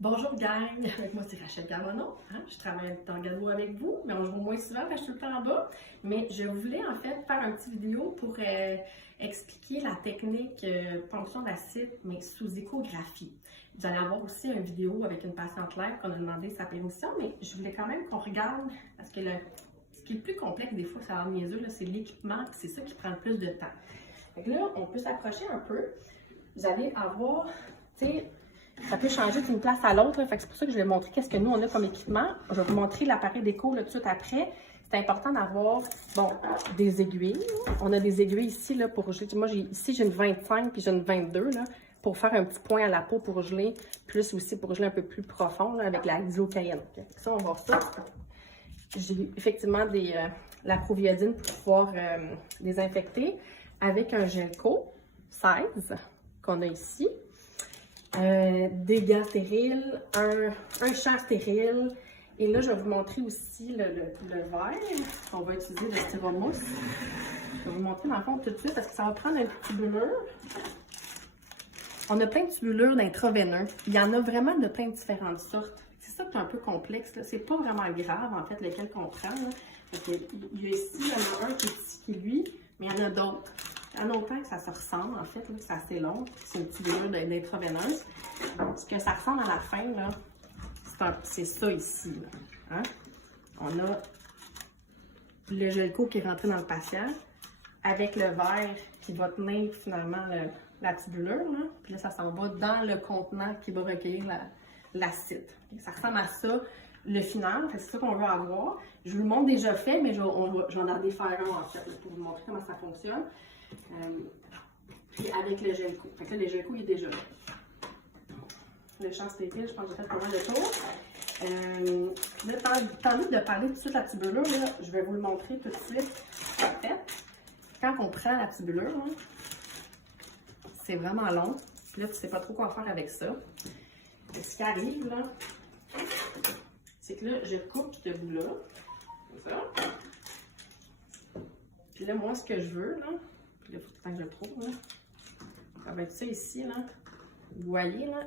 Bonjour gang, avec moi c'est Rachel Carbonneau, je travaille dans le Gado avec vous, mais on se voit moins souvent parce que je suis tout le temps en bas. Mais je voulais en fait faire une petite vidéo pour expliquer la technique ponction d'acide, mais sous échographie. Vous allez avoir aussi une vidéo avec une patiente live qu'on a demandé sa permission, mais je voulais quand même qu'on regarde, parce que ce qui est le plus complexe des fois, ça a l'air niaiseux, c'est l'équipement, c'est ça qui prend le plus de temps. Donc là, on peut s'approcher un peu, vous allez avoir, tu sais, ça peut changer d'une place à l'autre, c'est pour ça que je vais montrer qu'est-ce que nous on a comme équipement. Je vais vous montrer l'appareil d'écho tout de suite après. C'est important d'avoir, bon, des aiguilles. On a des aiguilles ici, là, pour geler. Moi, ici, j'ai une 25 puis j'ai une 22, là, pour faire un petit point à la peau pour geler, plus aussi pour geler un peu plus profond, là, avec la xylocaïne. Ça, on va voir ça. J'ai effectivement la proviodine pour pouvoir désinfecter avec un Gelco 16 qu'on a ici. Des gants stériles, un champ stérile. Et là, je vais vous montrer aussi le verre qu'on va utiliser, le styromousse. Je vais vous montrer dans le fond tout de suite parce que ça va prendre un petit tubulure. On a plein de tubulures d'intraveineux. Il y en a vraiment de plein de différentes sortes. C'est ça qui est un peu complexe. C'est pas vraiment grave, en fait, lequel qu'on prend. Il y a ici, il y en a un qui est petit qui lui, mais il y en a d'autres. Il y en a autant que ça se ressemble, en fait, c'est assez long. C'est une petite tubulure d'intraveineuse. Ce que ça ressemble à la fin, là, c'est ça ici. Là, hein? On a le Gelco qui est rentré dans le patient avec le verre qui va tenir finalement la tubulure. Là. Puis là, ça s'en va dans le contenant qui va recueillir l'acide. Ça ressemble à ça, le final. C'est ça qu'on veut avoir. Je vous le montre déjà fait, mais je vais en défaire un en fait, pour vous montrer comment ça fonctionne. Puis avec le Gelco. Fait que là, le Gelco, il est déjà là. Le champ stérile, je pense que j'ai fait pas mal de tours. Là, tant de parler tout de suite de la tubulure, là, je vais vous le montrer tout de suite. En fait, quand on prend la tubulure, c'est vraiment long. Puis là, tu sais pas trop quoi faire avec ça. Et ce qui arrive, là, c'est que là, je coupe ce bout-là. Comme ça. Puis là, moi, ce que je veux, là, puis là, il faut tout le temps que je le trouve, là, ça va être ça ici, là. Vous voyez, là,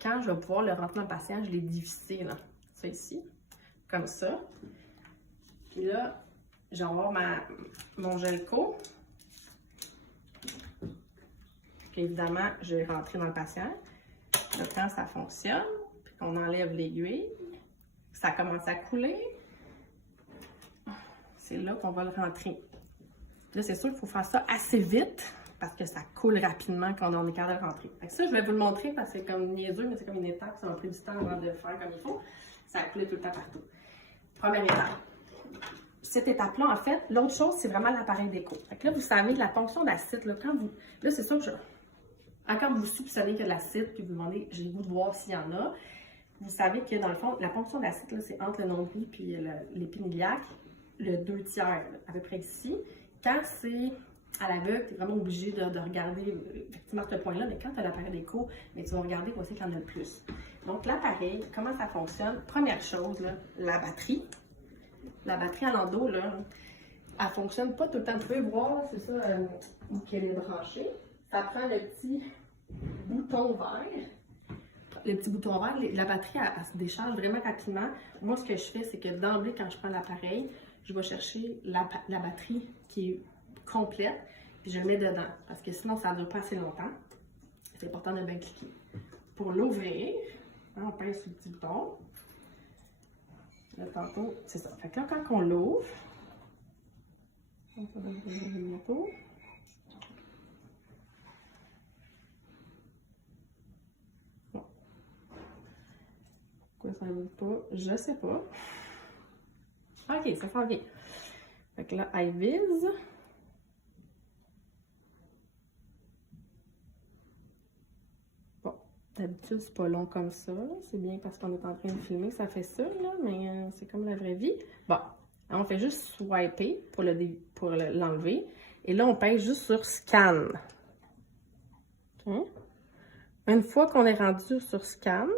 quand je vais pouvoir le rentrer dans le patient, je l'ai dévissé, là. Ça ici, comme ça. Puis là, je vais avoir mon Gelco. Puis évidemment, je vais rentrer dans le patient. Là, quand ça fonctionne, puis qu'on enlève l'aiguille, ça commence à couler, c'est là qu'on va le rentrer. Là, c'est sûr qu'il faut faire ça assez vite parce que ça coule rapidement quand on est capable de le rentrer. Fait que ça, je vais vous le montrer parce que c'est comme niaiseux, mais c'est comme une étape, ça m'a pris du temps avant de le faire comme il faut. Ça a coulé tout le temps partout. Première étape. Cette étape-là, en fait, l'autre chose, c'est vraiment l'appareil d'écho. Fait que là, vous savez, la ponction d'acide, là, là, c'est sûr que quand vous soupçonnez qu'il y a de l'acide, puis vous demandez, j'ai le goût de voir s'il y en a, vous savez que dans le fond, la ponction d'acide, c'est entre le nombril et l'épine iliaque, le 2/3, là, à peu près ici. Quand c'est à l'aveugle, tu es vraiment obligé de regarder effectivement ce point-là, mais quand tu as l'appareil d'écho, tu vas regarder où c'est qu'il y en a le plus. Donc, l'appareil, comment ça fonctionne? Première chose, là, la batterie. La batterie à l'endos, là, elle fonctionne pas tout le temps. Vous pouvez voir, c'est ça, où qu'elle est branchée. Ça prend le petit bouton vert. Le petit bouton vert, la batterie, elle se décharge vraiment rapidement. Moi, ce que je fais, c'est que d'emblée, quand je prends l'appareil, je vais chercher la batterie qui est complète, puis je le mets dedans, parce que sinon, ça ne dure pas assez longtemps. C'est important de bien cliquer. Pour l'ouvrir, on pince sur le petit bouton. Là, tantôt, c'est ça. Fait que là, quand on l'ouvre, on va ouvrir bientôt. Bon. Pourquoi ça ne veut pas? Je sais pas. Ok, ça s'en vient. Fait que là, elle vise. Bon, d'habitude, c'est pas long comme ça. C'est bien parce qu'on est en train de filmer que ça fait ça, là, mais c'est comme la vraie vie. Bon, on fait juste swiper pour l'enlever. Et là, on pèse juste sur scan. Okay. Une fois qu'on est rendu sur scan,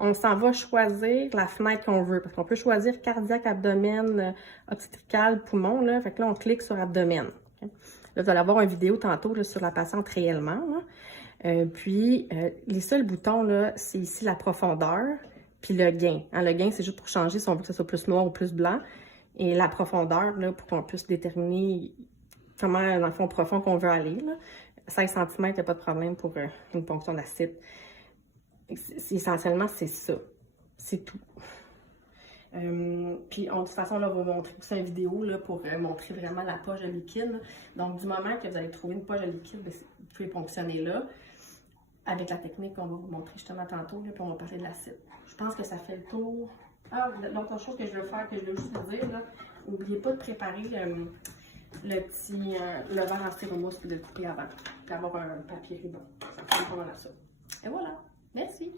on s'en va choisir la fenêtre qu'on veut. Parce qu'on peut choisir cardiaque, abdomen, obstétrical, poumon. Là. Fait que là, on clique sur abdomen. Okay. Là, vous allez avoir une vidéo tantôt là, sur la patiente réellement. Là. Les seuls boutons, là, c'est ici la profondeur, puis le gain. Hein, le gain, c'est juste pour changer si on veut que ce soit plus noir ou plus blanc. Et la profondeur, là, pour qu'on puisse déterminer comment, dans le fond profond qu'on veut aller. Là. 5 cm, il n'y a pas de problème pour une ponction d'acide. Essentiellement, c'est ça. C'est tout. Puis, de toute façon, là, on va vous montrer aussi une vidéo là, pour montrer vraiment la poche de liquide. Là. Donc, du moment que vous allez trouver une poche de liquide, vous pouvez ponctionner là. Avec la technique qu'on va vous montrer justement tantôt, là, puis on va parler de l'acide. Je pense que ça fait le tour. Ah, l'autre chose que je veux faire, que je veux juste vous dire, là, n'oubliez pas de préparer le verre en styromousse puis de le couper avant. Puis avoir un papier ruban. Ça ressemble pas mal à ça. Et voilà. Merci.